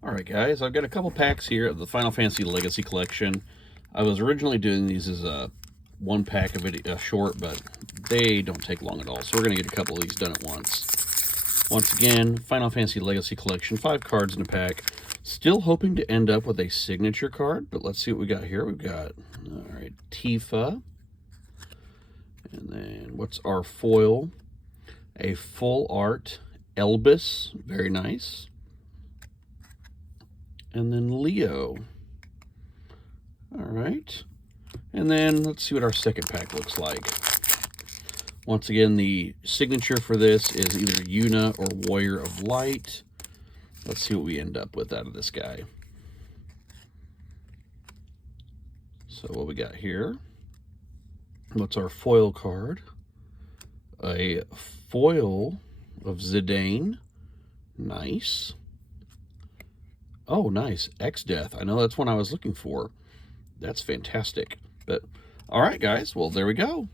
Alright guys, I've got a couple packs here of the Final Fantasy Legacy Collection. I was originally doing these as a one pack of video, short, but they don't take long at all. So we're going to get a couple of these done at once. Once again, Final Fantasy Legacy Collection, 5 cards in a pack. Still hoping to end up with a signature card, but let's see what we got here. We've got, alright, Tifa. And then what's our foil? A full art Elvis, very nice. And then Leo. All right. And then let's see what our second pack looks like. Once again, the signature for this is either Yuna or Warrior of Light. Let's see what we end up with out of this guy. So what we got here? What's our foil card? A foil of Zidane. Nice. Oh, nice. X-Death. I know that's one I was looking for. That's fantastic. But, all right, guys. Well, there we go.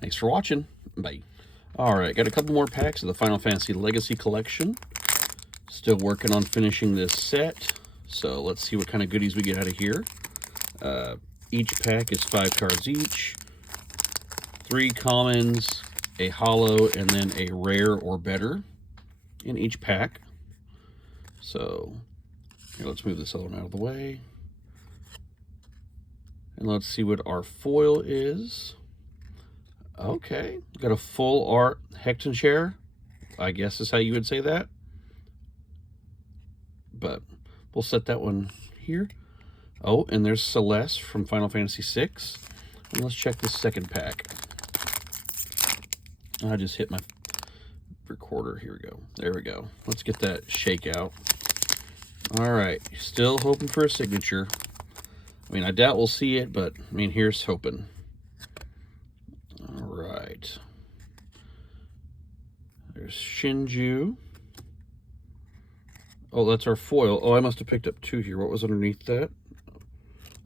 Thanks for watching. Bye. All right, got a couple more packs of the Final Fantasy Legacy Collection. Still working on finishing this set. So let's see what kind of goodies we get out of here. Each pack is 5 cards each. 3 commons, a holo, and then a rare or better in each pack. So here, let's move this other one out of the way. And let's see what our foil is. Okay, got a full art Hexenshare, I guess is how you would say that. But we'll set that one here. Oh, and there's Celeste from Final Fantasy VI. And let's check this second pack. I just hit my recorder. Here we go. There we go. Let's get that shake out. All right, still hoping for a signature. I mean, I doubt we'll see it, but I mean, here's hoping. All right. There's Shinju. Oh, that's our foil. Oh, I must have picked up 2 here. What was underneath that?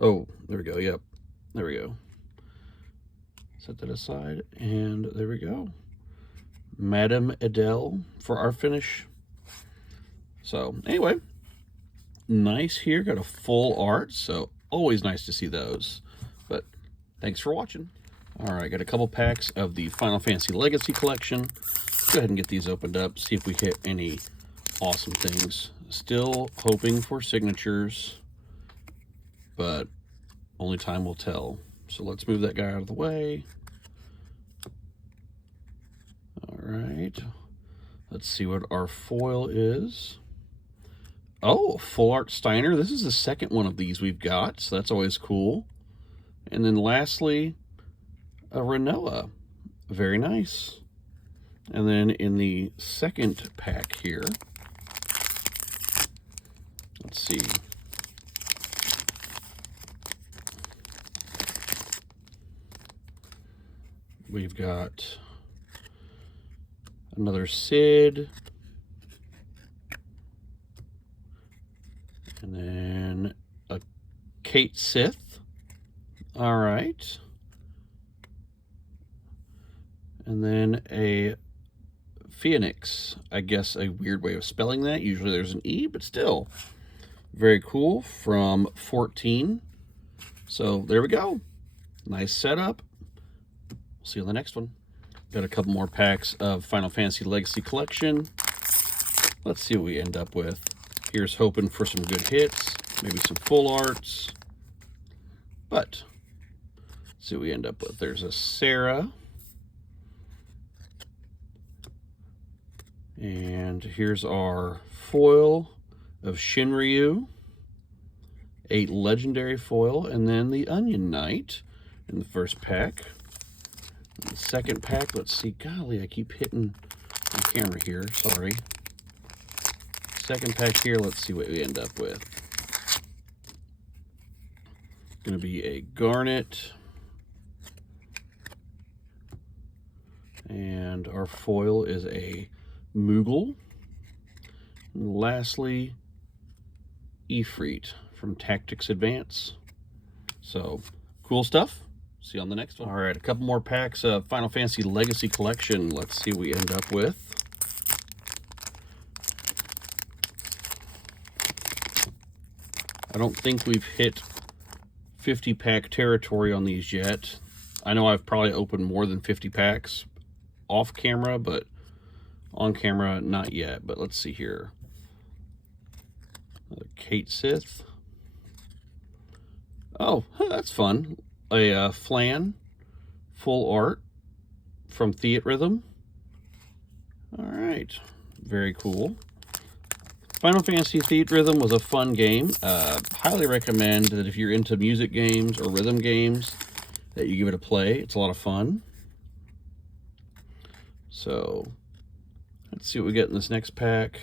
Oh, there we go. Yep. There we go. Set that aside, and there we go. Madame Adele for our finish. So, anyway, nice here. Got a full art, so always nice to see those. But thanks for watching. All right, got a couple packs of the Final Fantasy Legacy Collection. Go ahead and get these opened up, see if we hit any awesome things. Still hoping for signatures, but only time will tell. So let's move that guy out of the way. All right, let's see what our foil is. Oh, full art Steiner. This is the second one of these we've got, so that's always cool. And then lastly, a Renoa. Very nice. And then in the second pack here, let's see. We've got another Sid. And then a Kate Sith. All right. And then a Phoenix. I guess a weird way of spelling that. Usually there's an E, but still. Very cool from 14. So there we go. Nice setup. See you on the next one. Got a couple more packs of Final Fantasy Legacy Collection. Let's see what we end up with. Here's hoping for some good hits, maybe some full arts. But let's see what we end up with. There's a Sarah. And here's our foil of Shinryu. 8 legendary foil, and then the Onion Knight in the first pack. In the second pack, let's see. Golly, I keep hitting the camera here. Sorry. Second pack here, let's see what we end up with. Going to be a Garnet. And our foil is a Moogle. And lastly, Ifrit from Tactics Advance. So, cool stuff. See you on the next one. All right, a couple more packs of Final Fantasy Legacy Collection. Let's see what we end up with. I don't think we've hit 50 pack territory on these yet. I know I've probably opened more than 50 packs off camera, but on camera, not yet. But let's see here. Another Kate Sith. Oh, that's fun. A Flan full art from Theatrhythm. All right, very cool. Final Fantasy Theatrhythm was a fun game. Highly recommend that if you're into music games or rhythm games, that you give it a play. It's a lot of fun. So, let's see what we get in this next pack.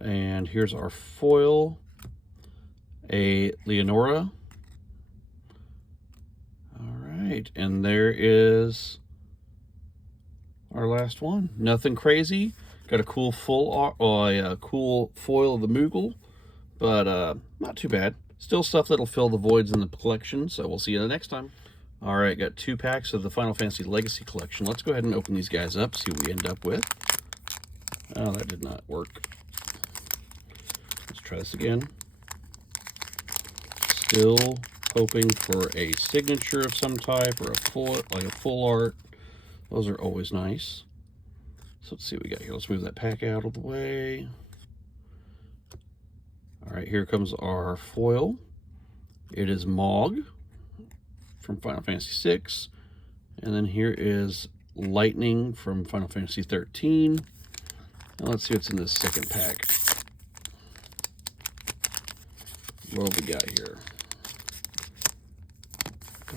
And here's our foil. A Leonora. All right, and there is our last one. Nothing crazy. Got a cool cool foil of the Moogle, but not too bad. Still stuff that'll fill the voids in the collection, so we'll see you the next time. All right, got 2 packs of the Final Fantasy Legacy Collection. Let's go ahead and open these guys up, see what we end up with. Oh, that did not work. Let's try this again. Still hoping for a signature of some type or a full art. Those are always nice. So let's see what we got here. Let's move that pack out of the way. All right, here comes our foil. It is Mog from Final Fantasy VI. And then here is Lightning from Final Fantasy 13. Now let's see what's in this second pack. What have we got here?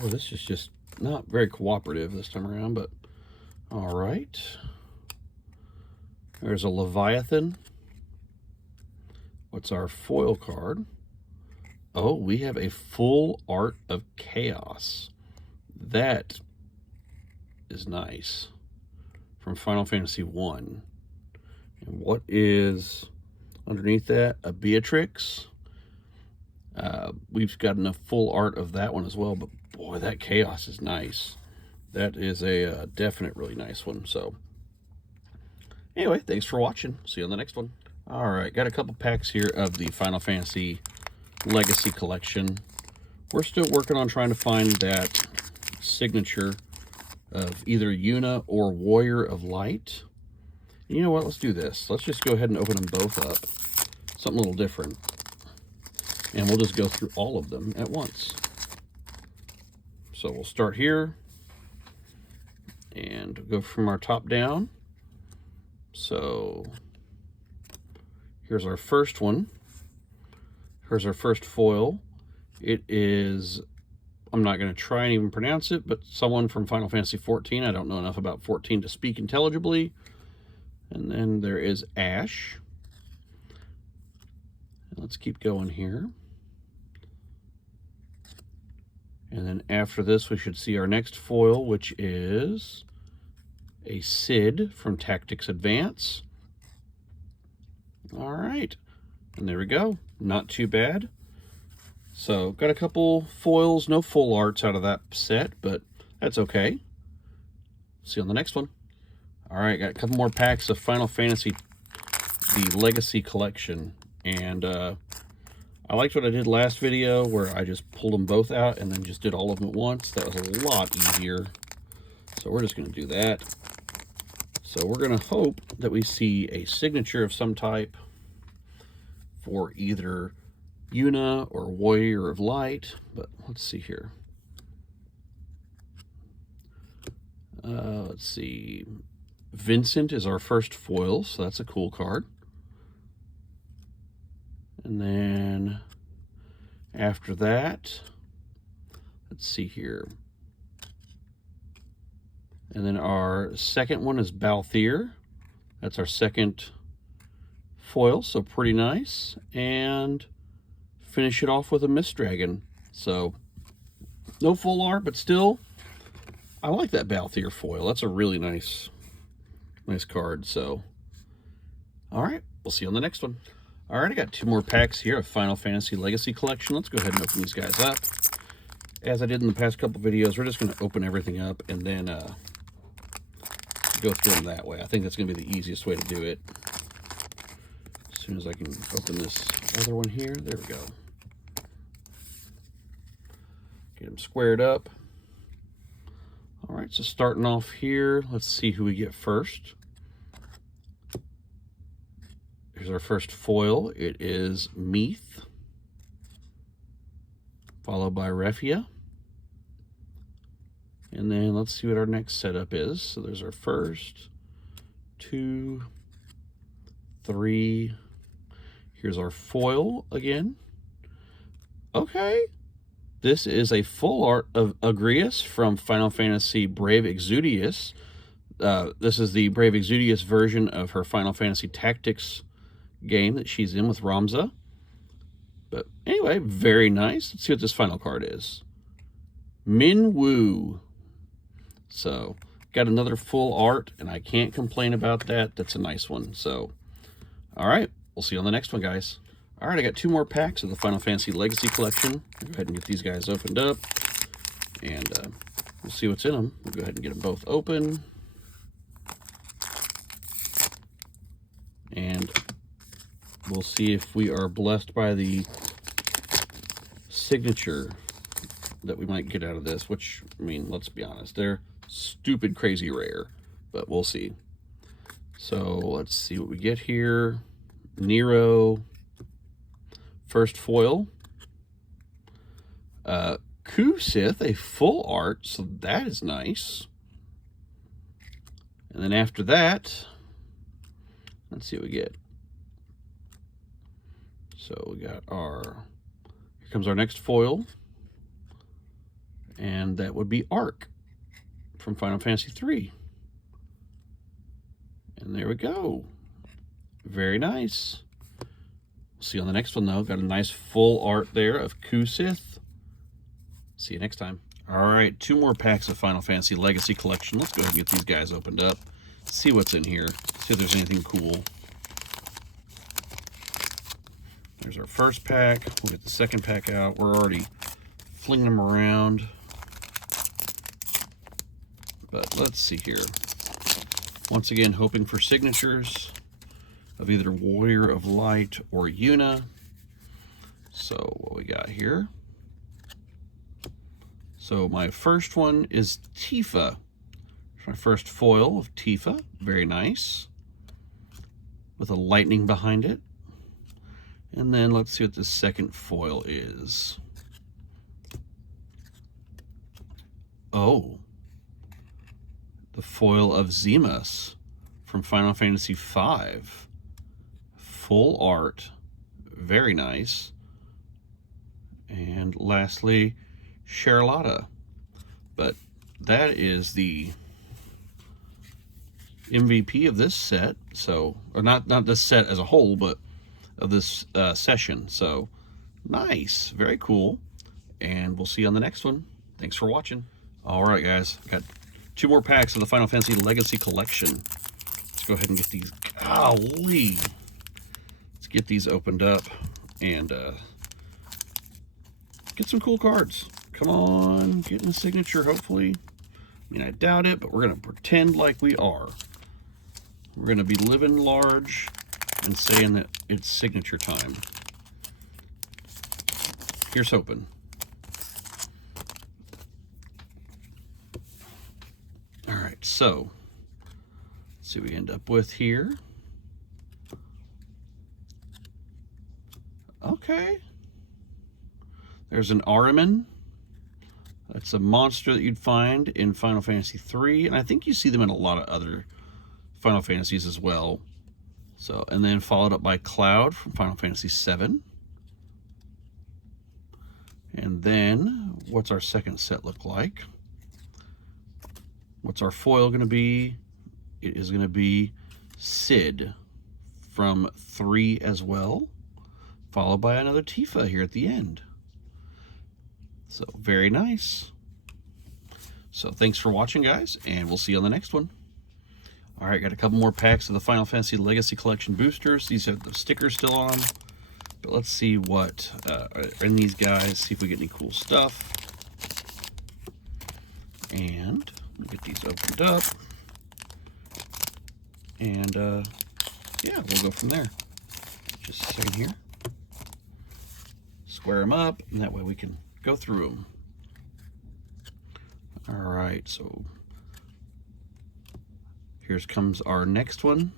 Oh, this is just not very cooperative this time around, but all right. There's a Leviathan. What's our foil card? Oh, we have a full art of Chaos. That is nice. From Final Fantasy 1. And what is underneath that? A Beatrix. We've got enough full art of that one as well, but boy, that Chaos is nice. That is a definite really nice one. So anyway, thanks for watching. See you on the next one. All right, got a couple packs here of the Final Fantasy Legacy Collection. We're still working on trying to find that signature of either Yuna or Warrior of Light. And you know what? Let's do this. Let's just go ahead and open them both up. Something a little different. And we'll just go through all of them at once. So we'll start here and go from our top down. So here's our first one. Here's our first foil. It is, I'm not going to try and even pronounce it, but someone from Final Fantasy 14. I don't know enough about 14 to speak intelligibly. And then there is Ash. And let's keep going here. And then after this, we should see our next foil, which is a Cid from Tactics Advance. All right. And there we go. Not too bad. So got a couple foils, no full arts out of that set, but that's okay. See you on the next one. All right, got a couple more packs of Final Fantasy, the Legacy Collection. And I liked what I did last video where I just pulled them both out and then just did all of them at once. That was a lot easier. So we're just going to do that. So we're going to hope that we see a signature of some type for either Yuna or Warrior of Light. But let's see here. Let's see. Vincent is our first foil, so that's a cool card. And then after that, let's see here. And then our second one is Balthier. That's our second foil, so pretty nice. And finish it off with a Mist Dragon. So no full art, but still, I like that Balthier foil. That's a really nice card. So, all right, we'll see you on the next one. All right, I got 2 more packs here of Final Fantasy Legacy Collection. Let's go ahead and open these guys up. As I did in the past couple videos, we're just going to open everything up and then go through them that way. I think that's going to be the easiest way to do it. As soon as I can open this other one here. There we go. Get them squared up. All right, so starting off here, let's see who we get first. Here's our first foil. It is Meath, followed by Refia. And then let's see what our next setup is. So there's our first, 2, 3. Here's our foil again. Okay. This is a full art of Agrias from Final Fantasy Brave Exudius. This is the Brave Exudius version of her Final Fantasy Tactics game that she's in with Ramza. But anyway, very nice. Let's see what this final card is. Min Woo. So, got another full art, and I can't complain about that. That's a nice one. So, all right. We'll see you on the next one, guys. All right, I got 2 more packs of the Final Fantasy Legacy Collection. I'll go ahead and get these guys opened up, and we'll see what's in them. We'll go ahead and get them both open. And we'll see if we are blessed by the signature that we might get out of this, which, I mean, let's be honest, they're stupid crazy rare, but we'll see. So let's see what we get here. Nero, first foil. Kusith, a full art, so that is nice. And then after that, let's see what we get. So we got our, here comes our next foil. And that would be Arc from Final Fantasy III. And there we go. Very nice. See you on the next one, though. Got a nice full art there of Kusith. See you next time. All right, 2 more packs of Final Fantasy Legacy Collection. Let's go ahead and get these guys opened up. See what's in here. See if there's anything cool. There's our first pack. We'll get the second pack out. We're already flinging them around. But let's see here. Once again, hoping for signatures of either Warrior of Light or Yuna. So what we got here. So my first one is Tifa. My first foil of Tifa. Very nice. With a lightning behind it. And then let's see what the second foil is. Oh. The foil of Zemus from Final Fantasy V. Full art. Very nice. And lastly, Charlotta. But that is the MVP of this set. So, or not this set as a whole, but of this session. So, nice. Very cool. And we'll see you on the next one. Thanks for watching. All right, guys. Got 2 more packs of the Final Fantasy Legacy Collection. Let's go ahead and get these. Golly. Let's get these opened up and get some cool cards. Come on, getting a signature, hopefully. I mean, I doubt it, but we're going to pretend like we are. We're going to be living large and saying that it's signature time. Here's hoping. All right, so let's see what we end up with here. Okay. There's an Ahriman. That's a monster that you'd find in Final Fantasy III, and I think you see them in a lot of other Final Fantasies as well. So, and then followed up by Cloud from Final Fantasy VII. And then, what's our second set look like? What's our foil going to be? It is going to be Cid from 3 as well, followed by another Tifa here at the end. So, very nice. So, thanks for watching, guys, and we'll see you on the next one. All right, got a couple more packs of the Final Fantasy Legacy Collection boosters. These have the stickers still on them. But let's see what are in these guys, see if we get any cool stuff. And we'll get these opened up. And, yeah, we'll go from there. Just a second here. Square them up, and that way we can go through them. All right, so here comes our next one.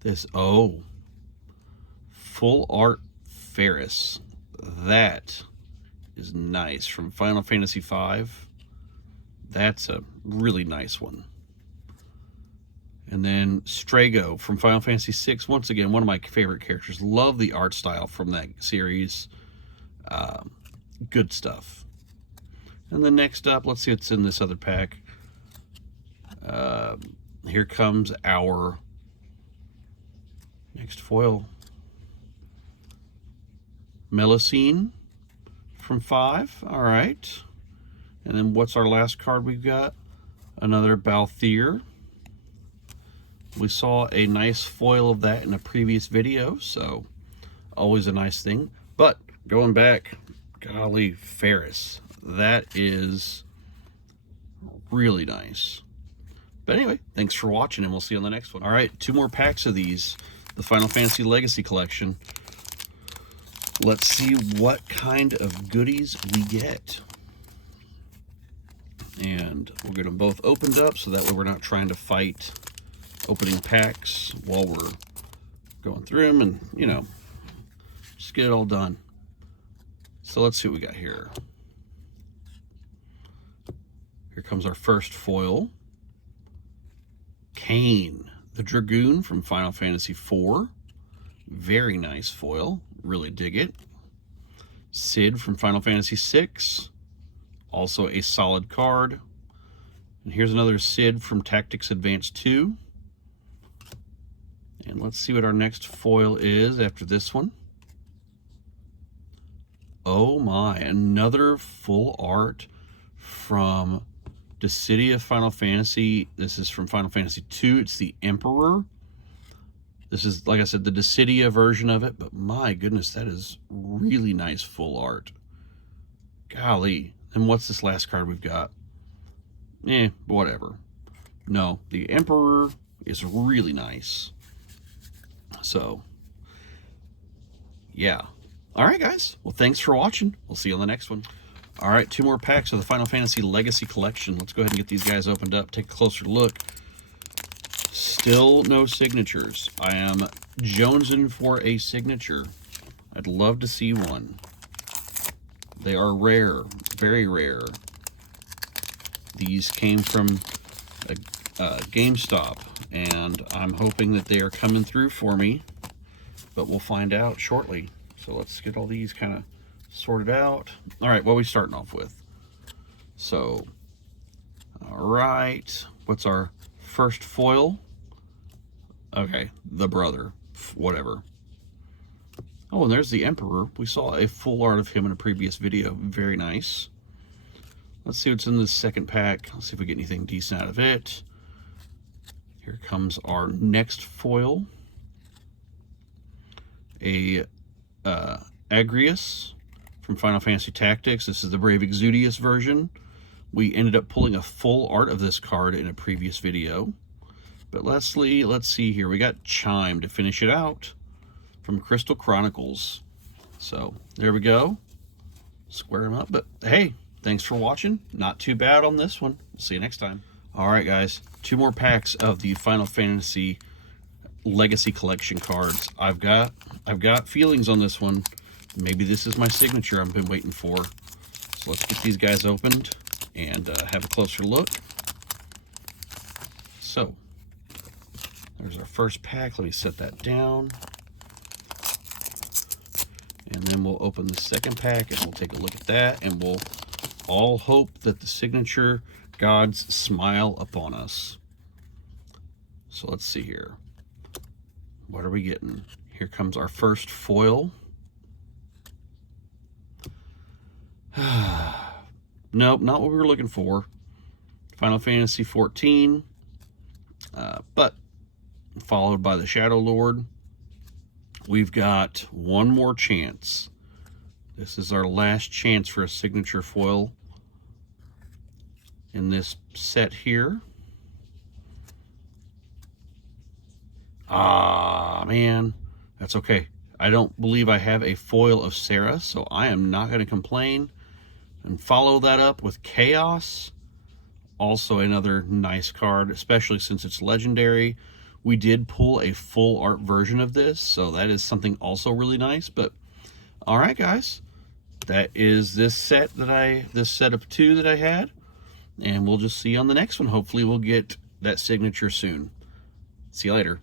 This, oh, full art Ferris. That is nice, from Final Fantasy V. That's a really nice one. And then Strago from Final Fantasy VI. Once again, one of my favorite characters. Love the art style from that series. Good stuff. And then next up, let's see what's in this other pack. Here comes our next foil. Melusine from 5. All right. And then what's our last card we've got? Another Balthier. We saw a nice foil of that in a previous video, so always a nice thing. But going back, golly, Ferris. That is really nice. But anyway, thanks for watching, and we'll see you on the next one. All right, 2 more packs of these, the Final Fantasy Legacy Collection. Let's see what kind of goodies we get. And we'll get them both opened up, so that way we're not trying to fight opening packs while we're going through them, and, you know, just get it all done. So let's see what we got here. Here comes our first foil. Kain, the Dragoon from Final Fantasy IV. Very nice foil. Really dig it. Cid from Final Fantasy VI. Also a solid card. And here's another Cid from Tactics Advance 2. And let's see what our next foil is after this one. Oh my, another full art from Dissidia Final Fantasy. This is from Final Fantasy II. It's the Emperor. This is, like I said, the Dissidia version of it, but my goodness, that is really nice full art. Golly. And what's this last card we've got? Whatever. No, the Emperor is really nice. So, yeah. All right, guys. Well, thanks for watching. We'll see you on the next one. All right, 2 more packs of the Final Fantasy Legacy Collection. Let's go ahead and get these guys opened up, take a closer look. Still no signatures. I am jonesing for a signature. I'd love to see one. They are rare, very rare. These came from GameStop, and I'm hoping that they are coming through for me, but we'll find out shortly. So let's get all these kind of sorted out. All right, what are we starting off with? So, all right, what's our first foil? Okay, the brother, whatever. Oh, and there's the Emperor. We saw a full art of him in a previous video. Very nice. Let's see what's in this second pack. Let's see if we get anything decent out of it. Here comes our next foil. A Agrius from Final Fantasy Tactics. This is the Brave Exudius version. We ended up pulling a full art of this card in a previous video. But lastly, let's see here. We got Chime to finish it out from Crystal Chronicles. So there we go. Square them up. But hey, thanks for watching. Not too bad on this one. See you next time. All right, guys. 2 more packs of the Final Fantasy Legacy Collection cards. I've got feelings on this one. Maybe this is my signature I've been waiting for. So let's get these guys opened and have a closer look. So there's our first pack. Let me set that down. And then we'll open the second pack and we'll take a look at that, and we'll all hope that the signature gods smile upon us. So let's see here. What are we getting? Here comes our first foil. Nope, not what we were looking for. Final Fantasy XIV, but followed by the Shadow Lord. We've got one more chance. This is our last chance for a signature foil in this set here. Ah, man. That's okay. I don't believe I have a foil of Sarah, so I am not going to complain. And follow that up with Chaos. Also another nice card, especially since it's legendary. We did pull a full art version of this, so that is something also really nice. But all right, guys, that is this set of 2 that I had, and we'll just see you on the next one. Hopefully we'll get that signature soon. See you later.